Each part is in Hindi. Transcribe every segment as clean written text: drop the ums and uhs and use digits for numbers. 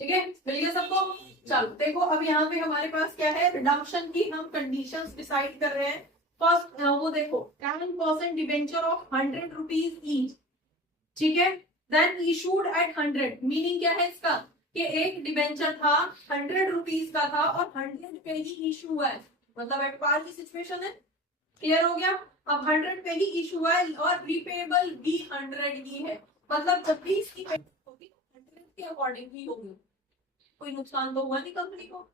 ठीक है, मिल गया सबको। चलो देखो अब यहाँ पे हमारे पास क्या है, रिडम्पशन की हम कंडीशंस डिसाइड कर रहे हैं। फर्स्ट वो देखो 10% डिबेंचर ऑफ 100 रुपीज ईच, ठीक है। देन इशूड एट 100, मीनिंग क्या है इसका कि एक डिबेंचर था 100 रुपीज का था और 100 पे ही इशू हुआ है, मतलब एट पार की सिचुएशन है। क्लियर हो गया। अब 100 पे ही इशू हुआ है और रिपेबल भी 100 ही है, मतलब जब भी इसकी पेमेंट होगी 100 के अकॉर्डिंग ही होगी, कोई नुकसान तो हुआ नहीं कंपनी को।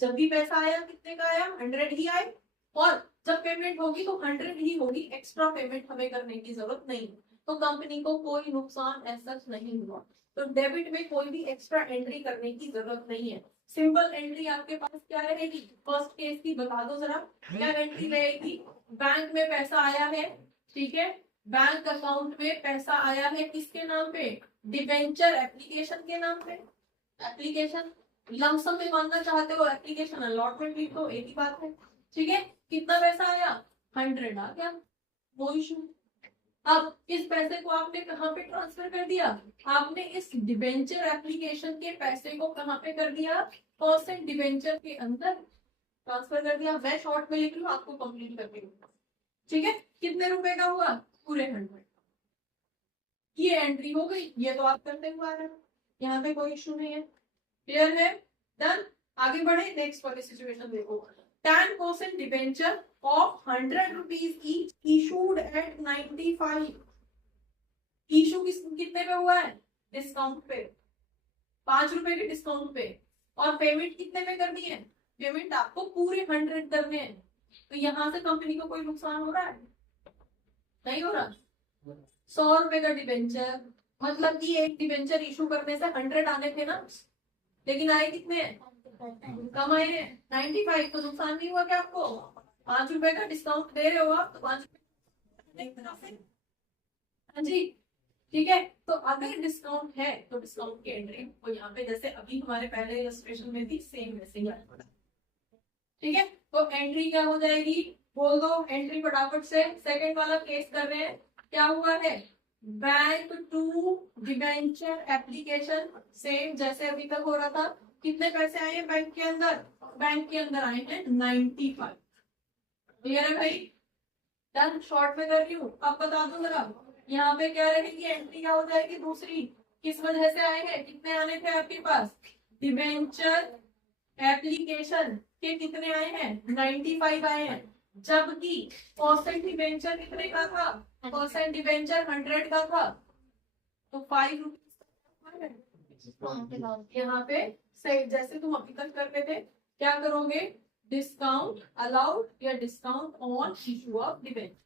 जब भी पैसा आया कितने का आया, 100 ही आए, और जब पेमेंट होगी तो 100 ही होगी, एक्स्ट्रा पेमेंट हमें करने की जरूरत नहीं, तो कंपनी को कोई नुकसान ऐसा नहीं हुआ। तो डेबिट में कोई भी एक्स्ट्रा एंट्री करने की जरूरत नहीं है। सिंपल एंट्री आपके पास क्या रहेगी, फर्स्ट केस की बता दो जरा, क्या एंट्री रहेगी। बैंक में पैसा आया है, ठीक है, बैंक अकाउंट में पैसा आया है, किसके नाम पे, डिबेंचर एप्लीकेशन के नाम पे। एप्लीकेशन लमसम में मांगना चाहते हो, एप्लीकेशन अलॉटमेंट भी तो एक ही बात है, ठीक है। कितना पैसा आया, 100 आ गया, वो इशू। अब इस पैसे को आपने कहाँ पे ट्रांसफर कर दिया, आपने इस डिबेंचर एप्लीकेशन के पैसे को कहाँ पे कर दिया, परसेंट डिबेंचर के अंदर ट्रांसफर कर दिया। मैं शॉर्ट में लिख रही हूँ, आपको कंप्लीट करके दूंगा, ठीक है। कितने रुपए का हुआ, पूरे 100। ये एंट्री हो गई, ये तो आप करते हुए आ रहे हो, यहाँ पे कोई इशू नहीं है। क्लियर है, डन। आगे बढ़े, नेक्स्ट वाली सिचुएशन देखो। 10% debenture of 100 rupees each issued at 95। Issue कितने पे हुआ है, डिस्काउंट पे, 5 रुपए के डिस्काउंट पे, और पेमेंट कितने में करनी है, पेमेंट आपको पूरे 100 करने हैं। तो यहाँ से कंपनी को कोई नुकसान हो रहा है, नहीं हो रहा। 100 रुपए का डिबेंचर, मतलब कि एक डिबेंचर इशू करने से 100 आने थे ना, लेकिन आए कितने, कम आए हैं 95। तो नुकसान नहीं हुआ क्या आपको, 5 रुपए का डिस्काउंट दे रहे हो आप, तो 5 हाँ जी, ठीक है। तो अगर डिस्काउंट है तो डिस्काउंट की एंट्री तो यहाँ पे जैसे अभी हमारे पहले इलस्ट्रेशन में थी सेम वैसे ही, ठीक है। तो एंट्री क्या हो जाएगी, बोल दो एंट्री फटाफट से। सेकंड वाला केस कर रहे हैं, क्या हुआ है, bank to debenture application, same जैसे अभी तक हो रहा था। कितने पैसे आए हैं बैंक के अंदर, बैंक के अंदर आए हैं 95। क्लियर है भाई, डन। शॉर्ट में कर रही हूँ, अब बता दो जरा यहाँ पे क्या रहेगी, एंट्री क्या हो जाएगी दूसरी, किस वजह से आए हैं, कितने आने थे आपके पास, डिबेंचर एप्लीकेशन के कितने आए हैं, 95 आए हैं। जबकि परसेंट डिबेंचर कितने का था, परसेंट डिबेंचर 100 का था, तो 5 रुपीज यहाँ पे सही जैसे तुम अभी तक करते थे। क्या करोगे, डिस्काउंट अलाउड या discount on issue of debenture.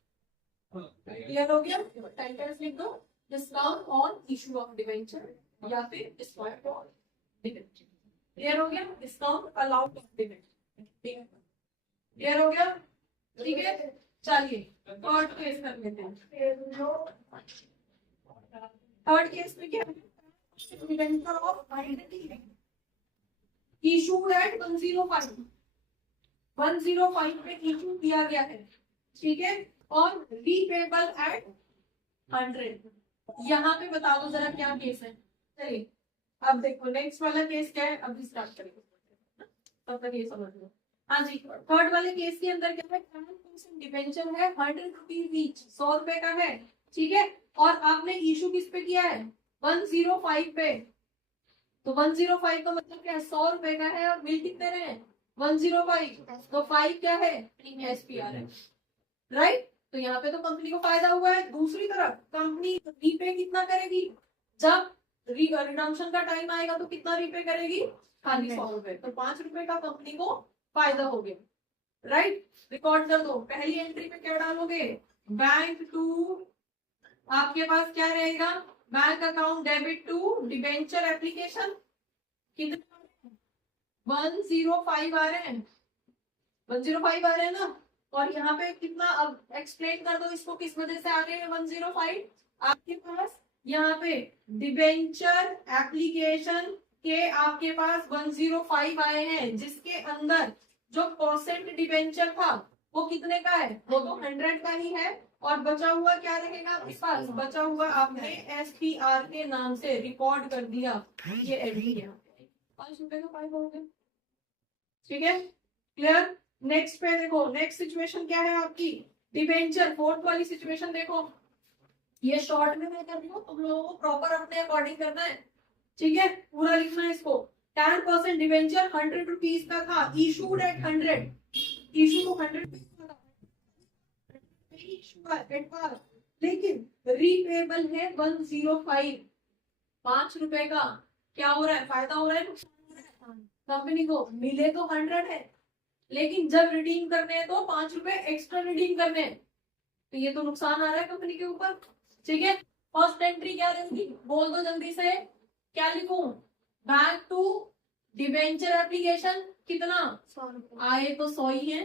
Clear हो गया, सेंटेंस लिख दो, discount on issue of debenture या फिर डिस्काउंट ऑन डिबेंचर। क्लियर हो गया, discount allowed of debenture, clear हो गया, ठीक है। चलिए थर्ड केस कर लेते हैं। थर्ड केस में क्या डिबेंचर ऑफ इशूड एट 105, 105 पे इशू किया गया है, ठीक है, और रीपेबल एट 100। यहाँ पे बता दो जरा क्या केस है। चलिए अब देखो नेक्स्ट वाला केस क्या है, अभी स्टार्ट करेंगे, तब तक ये समझ लो। हाँ जी, थर्ड वाले केस के अंदर क्या है, डिबेंचर है 100 रुपीज ईच, 100 रुपए का है, ठीक है, और आपने इशू किस पे किया है, 105 पे। तो 105 का मतलब क्या है, 100 रुपए का है और बिल कितने रहे, 105, तो 5 क्या है, एसपीआर है, राइट। तो यहाँ पे तो कंपनी को फायदा हुआ है। दूसरी तरफ कंपनी रीपे कितना करेगी, जब रिडम्पशन का टाइम आएगा तो कितना रीपे करेगी, खाली 100 रुपए, तो 5 रुपए का कंपनी को फायदा हो गया, राइट। रिकॉर्ड कर दो, पहली एंट्री पे क्या डालोगे, बैंक टू, आपके पास क्या रहेगा, bank account debit to debenture application, कितने 105 आ रहे हैं, 105 आ रहे हैं ना। और यहाँ पे कितना, अब एक्सप्लेन कर दो इसको किस वजह से आ गए 105। आपके पास यहाँ पे डिबेंचर एप्लीकेशन के आपके पास 105 आए हैं, जिसके अंदर जो परसेंट डिबेंचर था वो कितने का है, वो तो 100 का ही है, और बचा हुआ क्या रहेगा आपके पास, बचा हुआ आपने एसपीआर के नाम से रिकॉर्ड कर दिया, ये एंट्री है, ₹5 का 5 हो गया। ठीक है, क्लियर। नेक्स्ट पे देखो, नेक्स्ट सिचुएशन क्या है आपकी, डिबेंचर। फोर्थ वाली सिचुएशन देखो, ये शॉर्ट में मैं कर रही हूँ, तुम लोगों को प्रॉपर अपने अकॉर्डिंग करना है। ठीक है, पूरा लिखना है इसको। 10% डिबेंचर 100 रुपीज का था, इशूड एट 100, इशू 100 लेकिन रीपेबल है 105, ₹5 का। क्या हो रहा है, फायदा हो रहा है, नुकसान हो रहा है कंपनी को। मिले तो 100 है, लेकिन जब रिडीम करने हैं तो ₹5 एक्स्ट्रा रिडीम करने हैं, तो ये तो नुकसान आ रहा है कंपनी के ऊपर। ठीक है, फर्स्ट एंट्री क्या रहेगी, बोल दो जल्दी से, क्या लिखूं, बैक टू डिबेंचर एप्लीकेशन। कितना, 100 आए तो 100 ही है,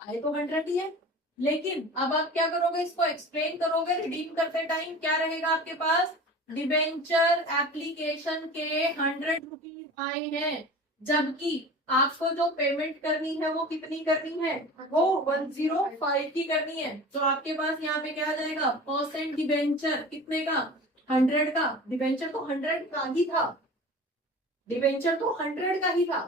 आए तो 100 ही है, लेकिन अब आप क्या करोगे, इसको एक्सप्लेन करोगे। रिडीम करते टाइम क्या रहेगा आपके पास, डिबेंचर एप्लीकेशन के 100 रुपीज आए हैं, जबकि आपको जो पेमेंट करनी है वो कितनी करनी है, वो 105 की करनी है। तो आपके पास यहाँ पे क्या आ जाएगा, परसेंट डिबेंचर कितने का, 100 का। डिबेंचर तो 100 का ही था, डिबेंचर तो 100 का ही था,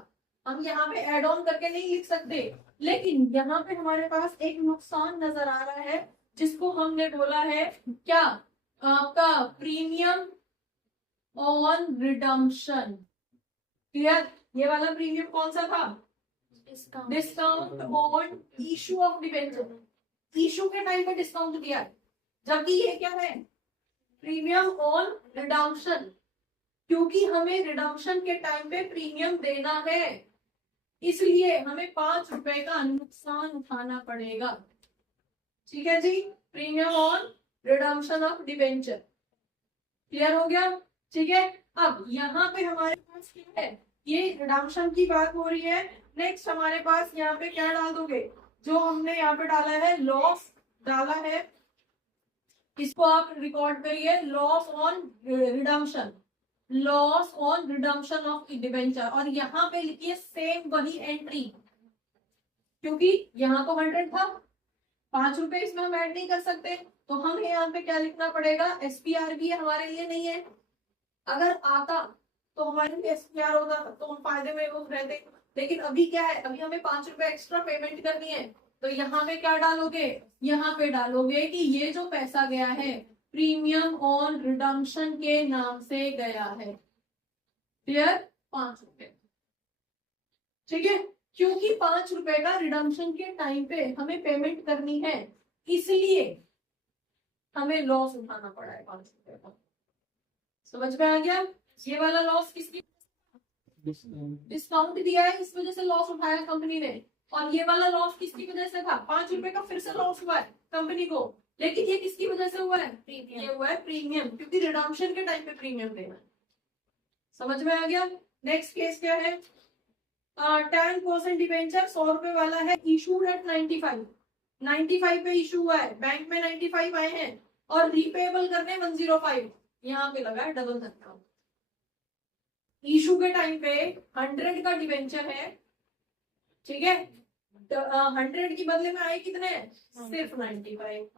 हम यहाँ पे एड ऑन करके नहीं लिख सकते। लेकिन यहाँ पे हमारे पास एक नुकसान नजर आ रहा है, जिसको हमने बोला है क्या, आपका प्रीमियम ऑन रिडम्पशन। क्लियर, ये वाला प्रीमियम कौन सा था, discount on issue of debenture, issue के टाइम पे डिस्काउंट दिया है, जबकि ये क्या है, प्रीमियम ऑन रिडम्पशन, क्योंकि हमें रिडम्पशन के टाइम पे प्रीमियम देना है, इसलिए हमें ₹5 का नुकसान उठाना पड़ेगा। ठीक है जी, premium on redemption of debenture, clear हो गया। ठीक है, अब यहाँ पे हमारे पास क्या है, ये रिडम्पशन की बात हो रही है। नेक्स्ट हमारे पास यहाँ पे क्या डाल दोगे, जो हमने यहाँ पे डाला है, लॉस डाला है, इसको आप रिकॉर्ड करिए, loss on redemption, loss on redemption of debenture, और यहाँ पे लिखिए सेम वही एंट्री, क्योंकि यहाँ तो 100 था, ₹5 इसमें हम ऐड नहीं कर सकते, तो हमें यहाँ पे क्या लिखना पड़ेगा, एसपीआर भी हमारे लिए नहीं है। अगर आता तो हमारे लिए एसपीआर होता तो हम फायदे में वो रहते, लेकिन अभी क्या है, अभी हमें ₹5 एक्स्ट्रा पेमेंट करनी है, तो यहाँ पे क्या डालोगे, यहाँ पे डालोगे कि ये जो पैसा गया है प्रीमियम ऑन रिडम्पशन के नाम से गया है। क्लियर, ₹5। ठीक है, क्योंकि ₹5 का रिडम्पशन के टाइम पे हमें पेमेंट करनी है, इसलिए हमें लॉस उठाना पड़ा है ₹5 का। समझ में आ गया, ये वाला लॉस किसकी, डिस्काउंट दिया है इस वजह से लॉस उठाया कंपनी ने, और ये वाला लॉस किसकी वजह से था, ₹5 का फिर से लॉस हुआ है कंपनी को, लेकिन ये किसकी वजह से हुआ है, ये हुआ है प्रीमियम, क्योंकि रिडम्पशन के टाइम पे प्रीमियम देना है। समझ में आ गया। नेक्स्ट केस क्या है, 10% डिबेंचर ₹100 वाला है, इशूड एट 95 पे इशू हुआ है, बैंक में 95 आए हैं, और रीपेबल करने 105, यहाँ पे लगा है डबल धक्का। इशू के टाइम पे 100 का डिबेंचर है, ठीक है, 100 की बदले में आए कितने, सिर्फ 95,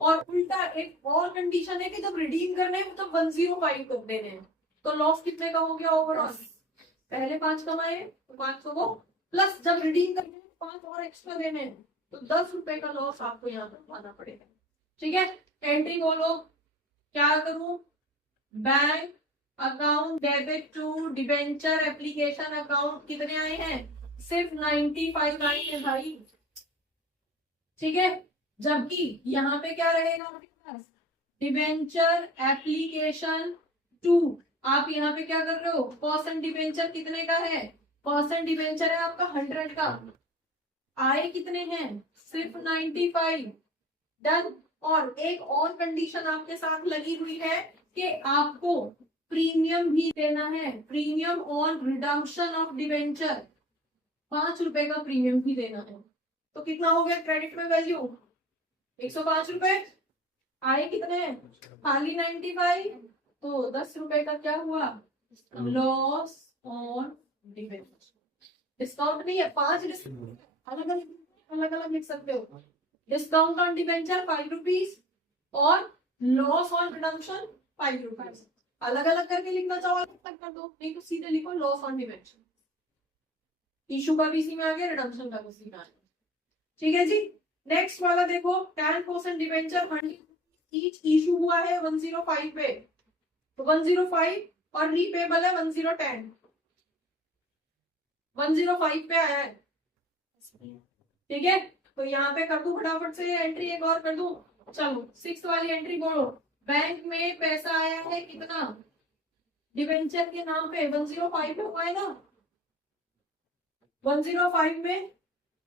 और उल्टा एक और कंडीशन है कि जब रिडीम करने हैं तो 105 कर देने हैं, तो लॉस कितने का हो गया ओवरऑल, पहले 5 कमाए तो 500 को, प्लस जब रिडीम करने 5 और एक्स्ट्रा देने हैं, तो ₹10 का लॉस आपको यहाँ पर पाना पड़ेगा। ठीक है, एंट्री बोलो, क्या करूं, bank account debit to debenture application account, कितने आए हैं, सिर्फ 95 आए हैं भाई। ठीक है, जबकि यहाँ पे क्या रहेगा आपके पास, डिबेंचर एप्लीकेशन 2, आप यहाँ पे क्या कर रहे हो, परसेंट डिबेंचर कितने का है, परसेंट डिबेंचर है आपका 100 का, आए कितने हैं, सिर्फ 95, डन। और एक और कंडीशन आपके साथ लगी हुई है कि आपको प्रीमियम भी देना है, premium on redemption of debenture, ₹5 का प्रीमियम भी देना है, तो कितना हो गया क्रेडिट में वैल्यू, ₹105, आए कितने हैं, खाली 95, तो ₹10 का क्या हुआ, लॉस ऑन डिबेंचर। डिस्काउंट नहीं है, 5 अलग अलग लिख सकते हो, डिस्काउंट ऑन डिबेंचर ₹5 और लॉस ऑन रिडम्पशन ₹5। अलग अलग करके लिखना चाहो अलग अलग कर दो, नहीं तो सीधे लिखो लॉस ऑन डिवेंचर। इशू का भी इसी में आ गया, रिडम्पशन का भी इसी में आ गया। ठीक है जी। नेक्स्ट वाला देखो, 10% डिवेंचर 100 ईच इशू हुआ है 105 पे, तो 105 और रीपेबल है 1010, 105 पे आया है। ठीक है, तो यहाँ पे कर दूं फटाफट से एंट्री, एक और कर दूं। चलो 6 वाली एंट्री बोलो, बैंक में पैसा आया है कितना डिवेंचर के नाम पे, 105 पे हुआ है ना। 105 में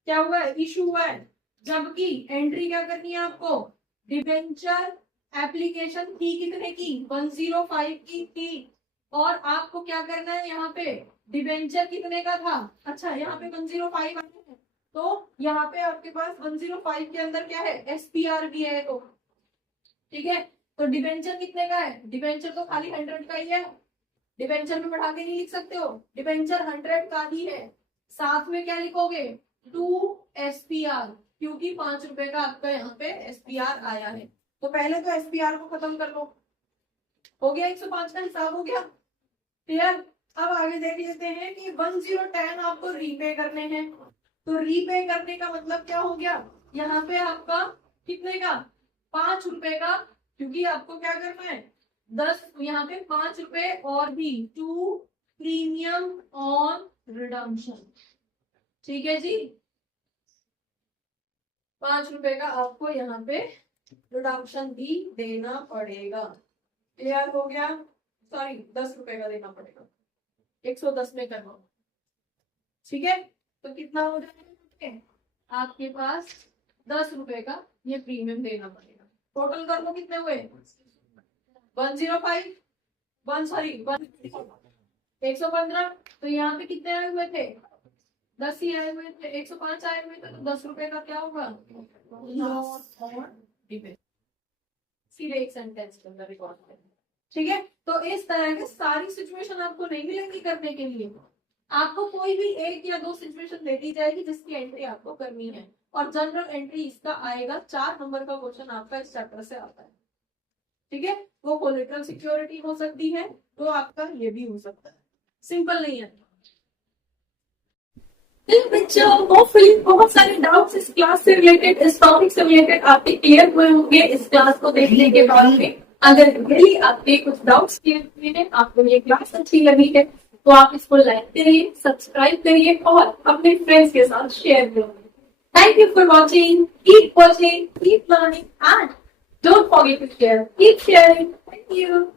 क्या हुआ है, इशू हुआ है, जबकि एंट्री क्या करनी है आपको, डिवेंचर एप्लीकेशन थी कितने की, 105 की थी, और आपको क्या करना है यहाँ पे, डिवेंचर कितने का था। अच्छा यहाँ पे 105 आया है, तो यहाँ पे आपके पास 105 के अंदर क्या है, एसपीआर भी है, तो ठीक है। तो डिवेंचर कितने का है, डिवेंचर तो खाली 100 का ही है, डिवेंचर में बढ़ा के नहीं लिख सकते हो, डिवेंचर 100 का ही है। साथ में क्या लिखोगे, 2 एसपीआर, क्योंकि 5 रुपए का आपका यहाँ पे एसपीआर आया है। तो पहले तो एसपीआर को खत्म कर लो, हो गया 105 का हिसाब हो गया, क्लियर। अब आगे देख लेते हैं कि 1010 आपको रीपे करने हैं, तो रीपे करने का मतलब क्या हो गया, यहाँ पे आपका कितने का, 5 रुपए का, क्योंकि आपको क्या करना है 10, यहाँ पे 5 रुपए और भी 2 प्रीमियम ऑन रिडम्पशन। ठीक है जी, 5 रुपए का आपको यहाँ पे रिडम्पशन भी देना पड़ेगा, क्लियर हो गया। सॉरी 10 रुपए का देना पड़ेगा, 110 में करवाओ। ठीक है, तो कितना हो जाएगा आपके पास, 10 रुपए का ये प्रीमियम देना पड़ेगा। टोटल कर लो कितने हुए, 105 115, तो यहाँ पे कितने आए हुए थे, 10 ही आए हुए थे, 105 आए हुए थे, तो 10 रुपए का क्या होगा, सीधे एक सेंटेंस के अंदर रिकॉर्ड करें। ठीक है, तो इस तरह के सारी सिचुएशन आपको नहीं मिलेंगी करने के लिए, आपको कोई भी 1 या 2 सिचुएशन दे दी जाएगी जिसकी एंट्री आपको करनी है, और जनरल एंट्री इसका आएगा। 4 नंबर का क्वेश्चन आपका इस चैप्टर से आता है। ठीक है, वो कोलेटरल सिक्योरिटी हो सकती है, तो आपका ये भी हो सकता है, सिंपल नहीं है। बच्चों होपफुली बहुत सारे डाउट्स इस क्लास से रिलेटेड, इस टॉपिक से रिलेटेड आपके क्लियर हुए होंगे इस क्लास को देखने के बाद में। अगर रियली आपके कुछ डाउट्स क्लियर हुए हैं, आपको ये क्लास अच्छी लगी है, तो आप इसको लाइक करिए, सब्सक्राइब करिए और अपने फ्रेंड्स के साथ शेयर करिए। Thank you for watching. Keep watching, keep learning, and don't forget to share. Keep sharing. Thank you.